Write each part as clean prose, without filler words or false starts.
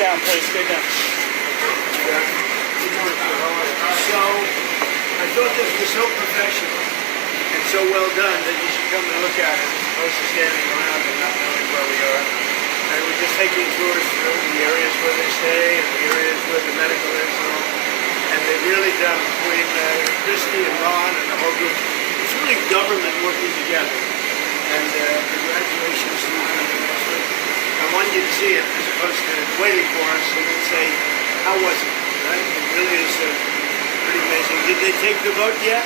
down, please. Stay down. So, I thought this was so professional and so well done that you should come and look at it as opposed to standing around and not knowing where we are. And we're just taking tours through the areas where they stay and the areas where the medical is and all. And they've really done, between Christy and Ron and the whole group, it's really government working together. And congratulations to you coming last week. I want you to see it as opposed to waiting for us and then say, how was it? Right? It really is pretty amazing. Did they take the vote yet?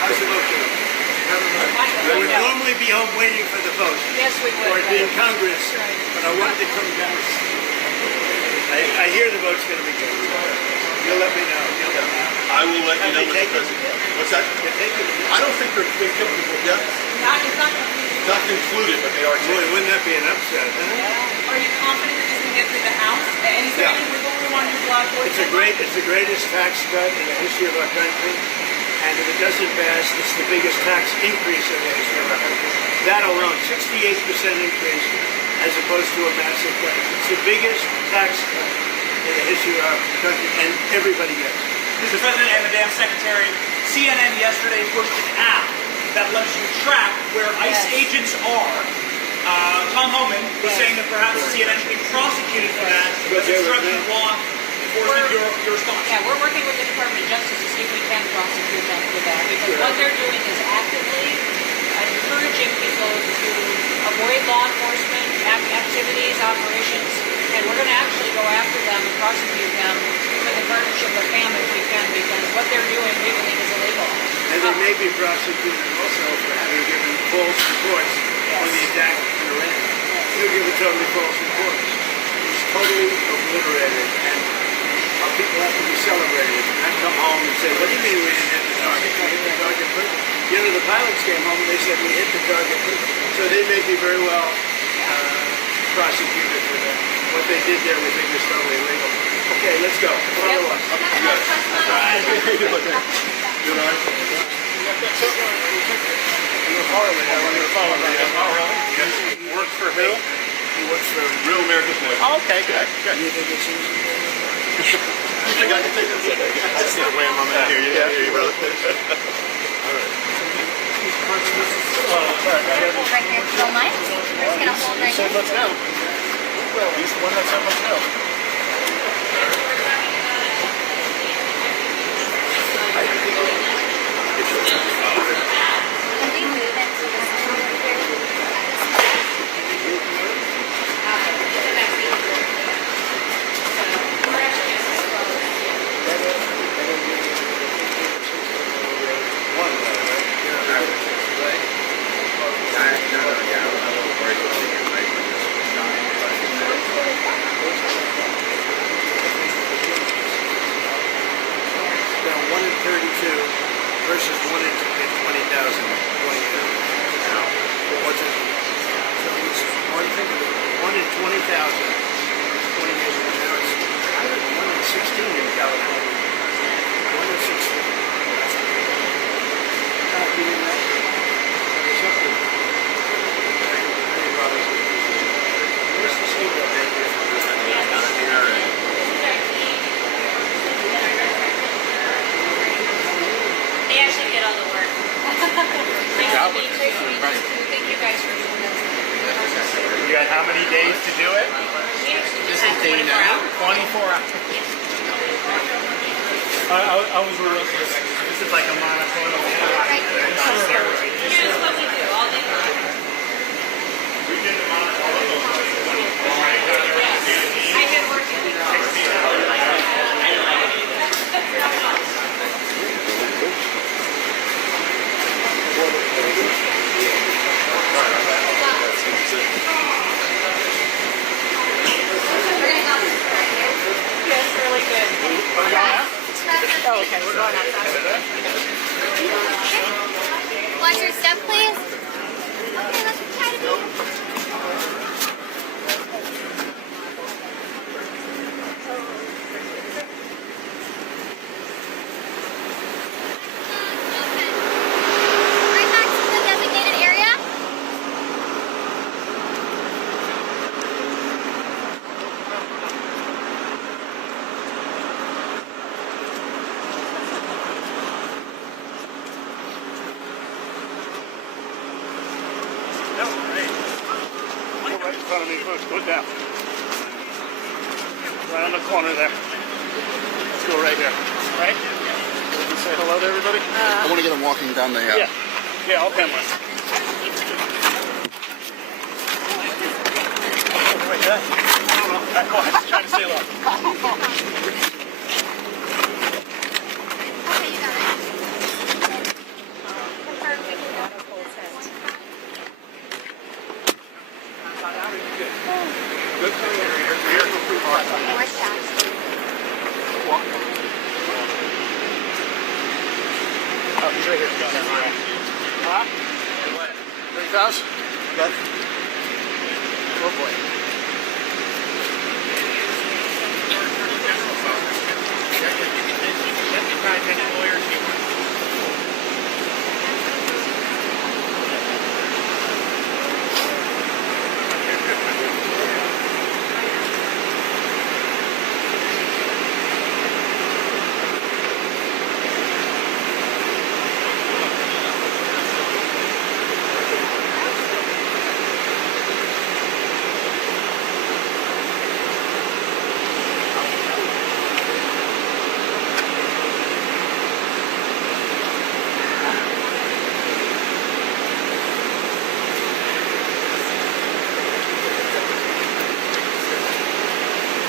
How's the vote doing? I would normally be home waiting for the vote. Yes, we would. Or be in Congress, but I wanted to come down. I hear the vote's going to be good. You'll let me know. I will let you know. What's that? I don't think they're capable yet. Not concluded, but they are. Boy, wouldn't that be an upset, huh? Yeah. Are you confident that this can get through the House? And is there any wiggle room on your block? It's the greatest tax cut in the history of our country. And if it doesn't pass, it's the biggest tax increase in the history of our country. That alone, 68% increase as opposed to a massive cut. It's the biggest tax cut in the history of our country, and everybody gets it. Mr. President and Madam Secretary, CNN yesterday pushed an app that lets you track where ICE agents are. Tom Homan was saying that perhaps CNN should be prosecuted for that as obstruction of law enforcement. Your response? Yeah, we're working with the Department of Justice to see if we can prosecute them for that, because what they're doing is actively encouraging people to avoid law enforcement activities, operations, and we're going to actually go after them and prosecute them for the partnership of FAM if we can, because what they're doing we believe is illegal. And they may be prosecuted also for having given false reports on the attack in Iran. They're given totally false reports. It's totally obliterated, and our people have to be celebrated. Not come home and say, what do you mean we didn't hit the target? We hit the target first. You know, the pilots came home and they said we hit the target first. So they may be very well prosecuted for that. What they did there we think is totally illegal. Okay, let's go. Follow us. Works for who? He works for Real America's Voice. Oh, okay, good. You think it's easy? You think I can take this? That's the way I'm at here. Yeah, here you brother. All right. Right here, if you don't mind. We're just going to hold right here. Let's go. He's the one that said let's go. Can we move it to this one over here? Now 1 in 32 versus 1 in 20,000 20 years. What's it? So it's one thing of it. 1 in 20,000 20 years ago. Now it's 1 in 16 in California. 1 in 16. How do you know? It's up to hey, Robert. Where's the seatbelt? Thank you. They actually did all the work. Thank you guys for doing this. You got how many days to do it? This is day 9. 24 hours. I was real. This is like a monoclonal. Right here. Here's what we do all day long. Yes. I've been working with Yes, really good. Oh, okay, we're going outside. Watch your step, please. Okay, let's try to be. Right back to the designated area. That was great. Go right in front of me first. Go down. Right on the corner there. Let's go right here. Right? Say hello to everybody. I want to get him walking down the Yeah. Yeah, I'll come with. Wait, that? I don't know. Go ahead. Trying to say hello. Okay, you got it. More shots. Oh, he's right here. Huh? Very fast? Yes. Oh boy.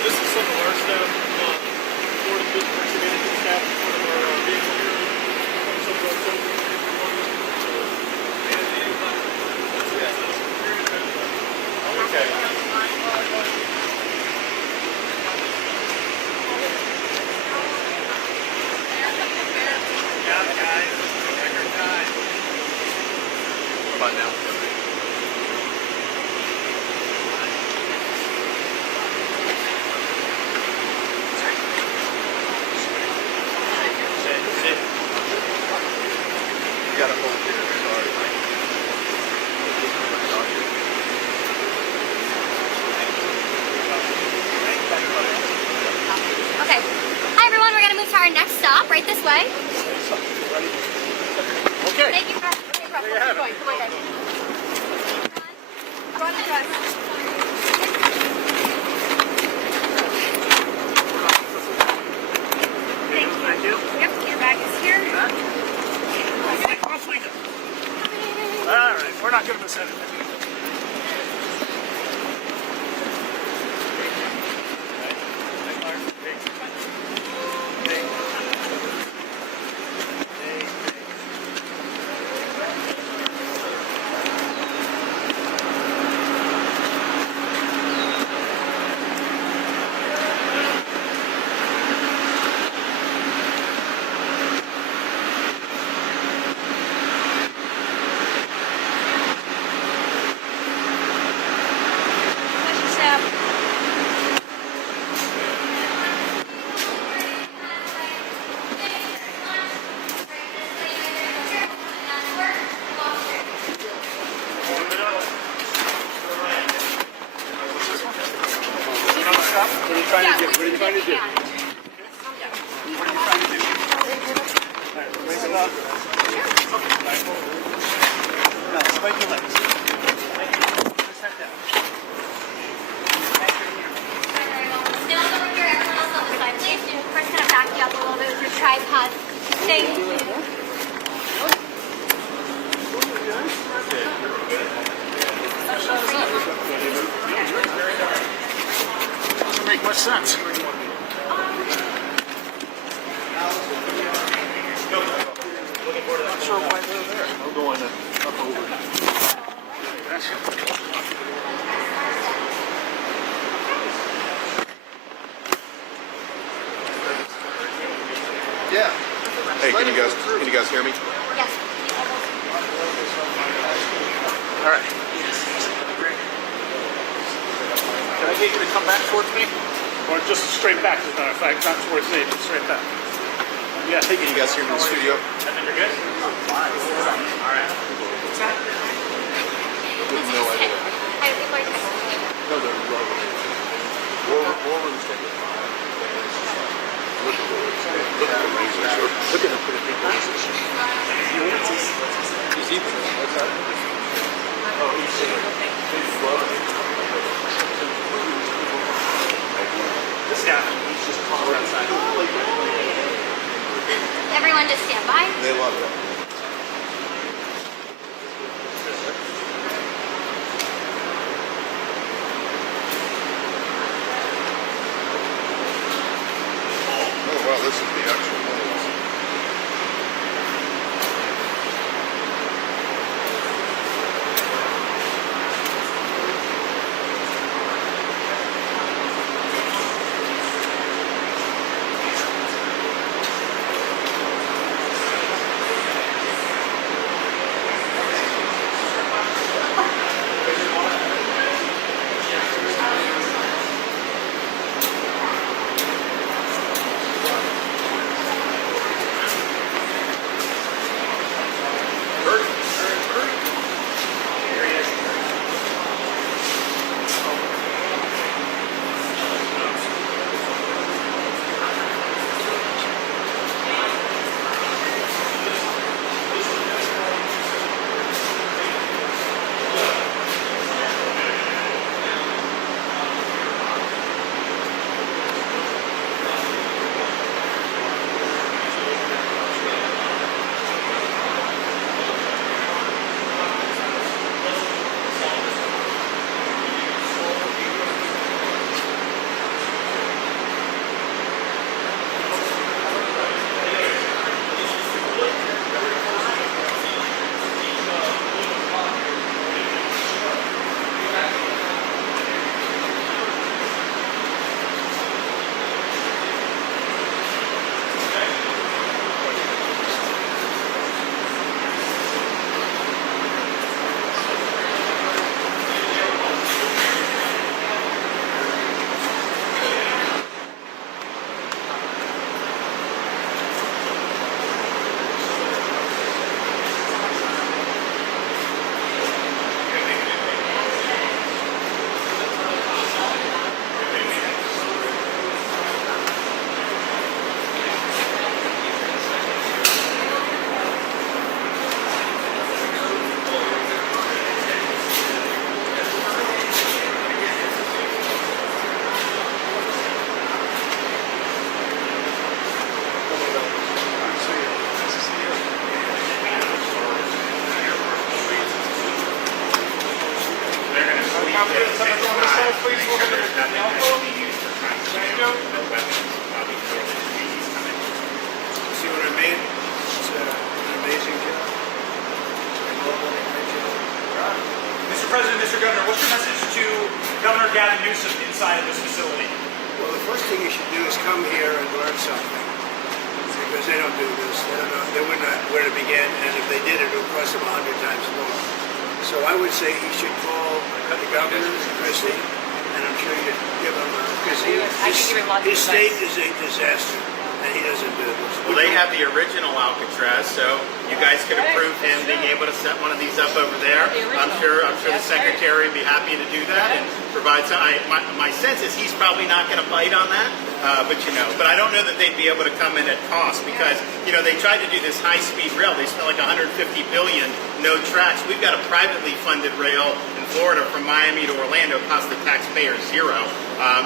This is some of our staff, Florida Business Management staff, some of our vehicle here, some of our okay. Yeah, guys. Record time. What about now? You got to hold here. Sorry. Okay. Hi, everyone. We're going to move to our next stop right this way. Okay. Thank you, guys. Okay, bro. There you have it. Come on, guys. Run it, guys. Thank you. Yep, your bag is here. All right, we're not going to miss anything. What are you trying to do? What are you trying to do? What are you trying to do? All right, raise it up. Now, spike your legs. Push that down. Still over here, everyone else on the side. Please do. First, kind of back you up a little bit with your tripod. Thank you. Doesn't make much sense. Not sure why they're there. I'll go on up over. Yeah. Hey, can you guys hear me? Yes. All right. Can I get you to come back towards me? Or just straight back, as a matter of fact, not towards me, but straight back. Yeah. Hey, can you guys hear me in the studio? I think you're good. All right. What's that? No idea. I think we're just... No, they're rubber. War rooms take it. Look at the razors. Look at them put it in. He's even. What's that? Oh, he's Everyone just stand by. They love it. Oh wow, this is the actual holes. See what I mean? It's an amazing job. Mr. President, Mr. Governor, what's your message to Governor Gavin Newsom inside of this facility? Well, the first thing you should do is come here and learn something. Because they don't do this. They don't know. They wouldn't know where to begin. And if they did, it would cost them 100 times more. So I would say he should call the governor, Christie, and I'm sure you'd give him because his state is a disaster, and he doesn't do this. Well, they have the original Alcatraz, so you guys could approve him being able to set one of these up over there. I'm sure the secretary would be happy to do that and provide some. My sense is he's probably not going to bite on that, but I don't know that they'd be able to come in at cost because they tried to do this high-speed rail. They spent like $150 billion, no tracks. We've got a privately funded rail in Florida from Miami to Orlando, cost the taxpayer $0,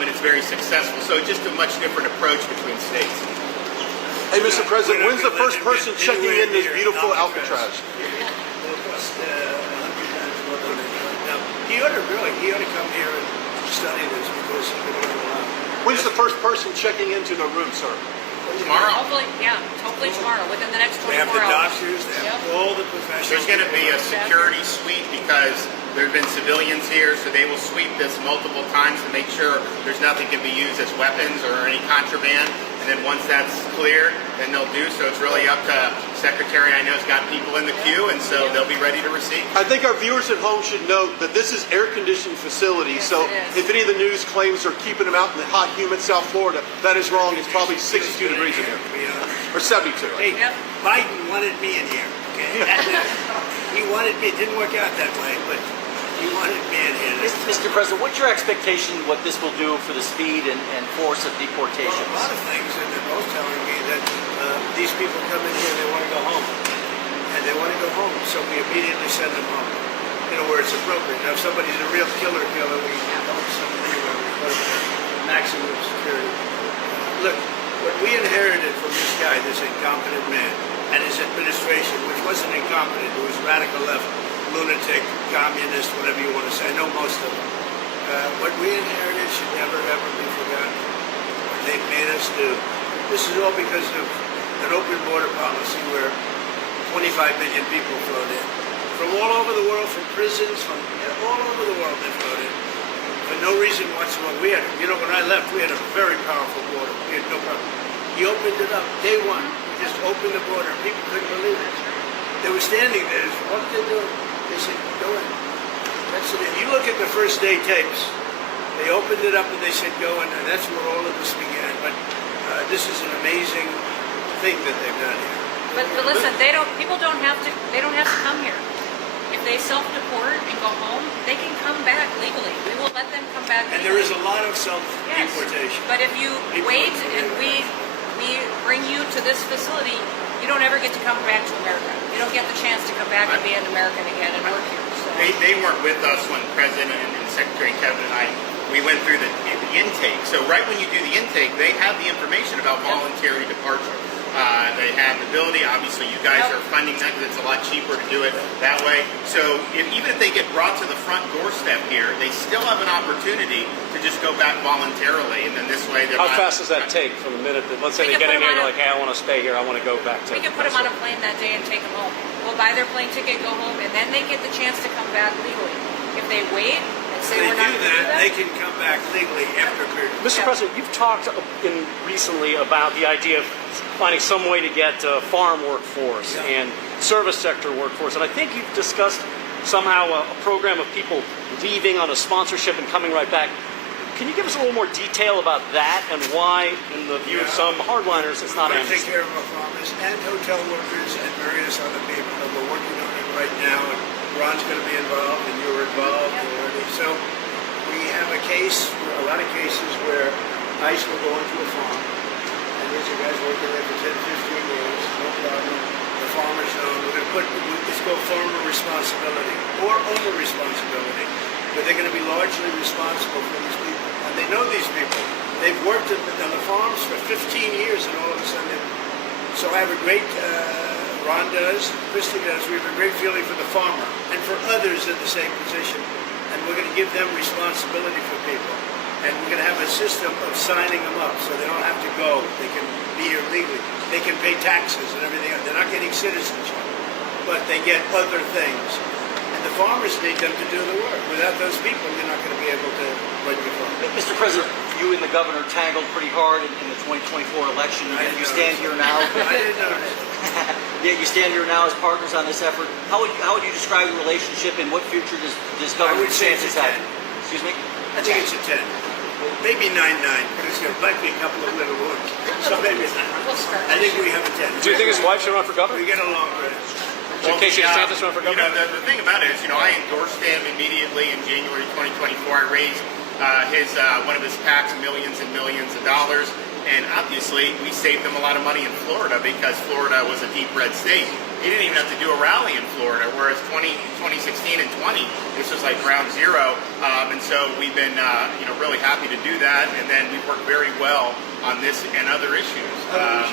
and it's very successful. So just a much different approach between states. Hey, Mr. President, when's the first person checking in this beautiful Alcatraz? It'll cost 100 times more than they do. Now, he ought to come here and study this because he could learn a lot. When's the first person checking into the room, sir? Tomorrow. Hopefully tomorrow, within the next 24 hours. They have the doctors, they have all the professionals. There's going to be a security sweep because there have been civilians here, so they will sweep this multiple times to make sure there's nothing can be used as weapons or any contraband. And then once that's cleared, then they'll do. So it's really up to Secretary. I know has got people in the queue, and so they'll be ready to receive. I think our viewers at home should note that this is air-conditioned facility. Yes, so it is. if any of the news claims are keeping them out in the hot, humid South Florida, that is wrong. It's probably 62 degrees in here, or 72. Hey, Biden wanted me in here. Okay, he wanted me. It didn't work out that way, but he wanted me in here. Mr. President, what's your expectation what this will do for the speed and force of deportations? A lot of things, and they're both telling me that these people come in here, they want to go home. And they want to go home, so we immediately send them home. where it's appropriate. Now, if somebody's a real killer, we hope somebody will put maximum security. Look, what we inherited from this guy, this incompetent man, and his administration, which wasn't incompetent, it was radical left, lunatic, communist, whatever you want to say. I know most of them. What we inherited should never, ever be forgotten. What they've made us do. This is all because of an open border policy where 25 million people flowed in. From all over the world, from prisons, from all over the world they flowed in. For no reason whatsoever. We had, when I left, we had a very powerful border. We had no problem. He opened it up. Day one, he just opened the border. People couldn't believe it. They were standing there. What did they do? They said, go in. That's it. You look at the first day tapes. They opened it up and they said, go in. And that's where all of this began. But this is an amazing thing that they've done here. But listen, people don't have to come here. If they self-deport and go home, they can come back legally. We will let them come back legally. And there is a lot of self-deportation. Yes. But if you wait and we bring you to this facility, you don't ever get to come back to America. You don't get the chance to come back and be an American again and work here. So. They weren't with us when President and Secretary Kevin and I, we went through the intake. So right when you do the intake, they have the information about voluntary departure. They have the ability, obviously you guys are funding that because it's a lot cheaper to do it that way. So even if they get brought to the front doorstep here, they still have an opportunity to just go back voluntarily, and then this way they're How fast does that take from the minute that, let's say they get in here, they're like, hey, I want to stay here, I want to go back to... We can put them on a plane that day and take them home. We'll buy their plane ticket, go home, and then they get the chance to come back legally. If they wait and say we're not going to do that, they can come back legally after a period. Mr. President, you've talked recently about the idea of finding some way to get farm workforce and service sector workforce, and I think you've discussed somehow a program of people leaving on a sponsorship and coming right back. Can you give us a little more detail about that and why, in the view of some hardliners, it's not amnesty? Take care of our farmers and hotel workers and various other people, and we're working on it right now, and Ron's going to be involved, and you're involved already. So we have a lot of cases where ICE will go into a farm, and these are guys working there for 10, 15 years, no problem. The farmers know. We're going to put, it's called farmer responsibility or owner responsibility, but they're going to be largely responsible for these people. And they know these people. They've worked on the farms for 15 years, and all of a sudden, so I have a great, Ron does, Christy does, we have a great feeling for the farmer and for others in the same position. And we're going to give them responsibility for people. And we're going to have a system of signing them up so they don't have to go. They can be here legally. They can pay taxes and everything else. They're not getting citizenship, but they get other things. And the farmers need them to do the work. Without those people, you're not going to be able to run your farm. Mr. President, you and the governor tangled pretty hard in the 2024 election. You stand here now. I didn't notice. Yeah, you stand here now as partners on this effort. How would you describe your relationship, and what future does Governor DeSantis have? Excuse me? I think it's a 10. Maybe 9-9, but it's going to might be a couple of little ones. So maybe it's 9. I think we have a 10. Do you think his wife should run for governor? We get along good. So Casey DeSantis run for governor? The thing about it is, I endorsed him immediately in January 2024. I raised one of his PACs millions and millions of dollars. And obviously, we saved him a lot of money in Florida because Florida was a deep red state. He didn't even have to do a rally in Florida, whereas 2016 and 20, this was like ground zero. And so we've been really happy to do that. And then we've worked very well on this and other issues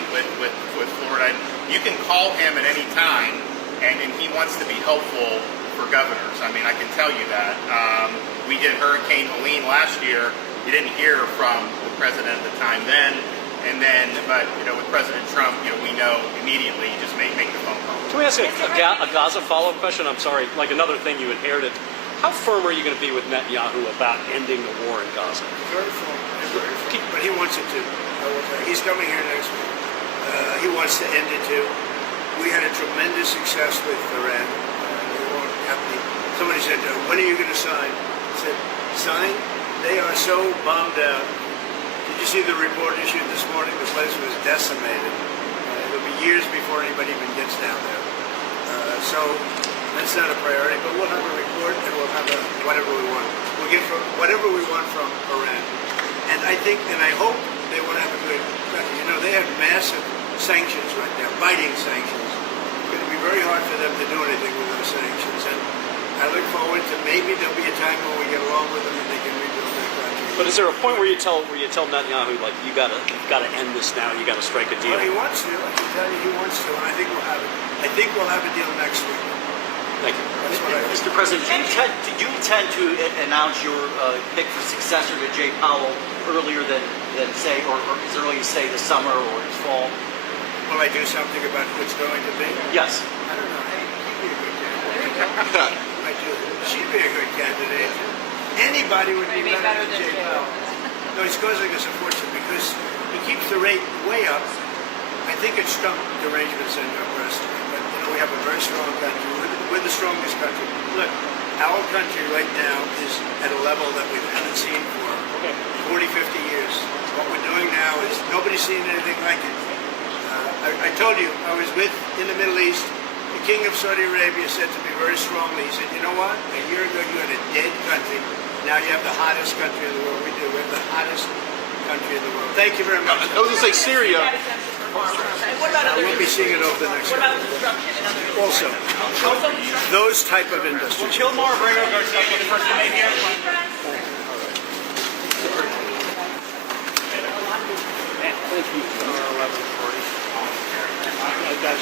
with Florida. And you can call him at any time, and he wants to be helpful for governors. I mean, I can tell you that. We did Hurricane Helene last year. You didn't hear from the president at the time then, but with President Trump, we know immediately. You just make the phone call. Can we ask a Gaza follow-up question? I'm sorry, like another thing you inherited. How firm are you going to be with Netanyahu about ending the war in Gaza? Very firm, but he wants it to. He's coming here next week. He wants to end it too. We had a tremendous success with Iran. Somebody said, "When are you going to sign?" I said, "Sign? They are so bombed out." Did you see the report issued this morning? The place was decimated. It'll be years before anybody even gets down there. So that's not a priority, but we'll have a report and we'll have whatever we want. We'll get whatever we want from Iran. And I think, and I hope they want to have a good, they have massive sanctions right now, biting sanctions. It's going to be very hard for them to do anything with those sanctions. And I look forward to maybe there'll be a time when we get along with them and they can rebuild their country. But is there a point where you tell Netanyahu, like, you've got to end this now, you got to strike a deal? Well, he wants to. I can tell you he wants to, and I think we'll have it. I think we'll have a deal next week. Thank you. That's what I think. Mr. President, do you intend to announce your pick for successor to Jay Powell earlier than say, or as early as say the summer or this fall? Will I do something about who it's going to be? Yes. I don't know. Hey, she'd be a good candidate. I do. She'd be a good candidate. Anybody would be better than Jay Powell. No, he's causing us a fortune because he keeps the rate way up. I think it's Trump derangement syndrome personally. But, you know, we have a very strong country. We're the strongest country. Look, our country right now is at a level that we haven't seen for 40, 50 years. What we're doing now is nobody's seen anything like it. I told you, I was in the Middle East. The King of Saudi Arabia said to me very strongly, he said, you know what? A year ago you had a dead country. Now you have the hottest country in the world. We do. We have the hottest country in the world. Thank you very much. I was going to say Syria. We'll be seeing it over the next year. Also, those type of industries. Kilmar Brego Garcia, the first name here.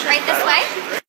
Right this way?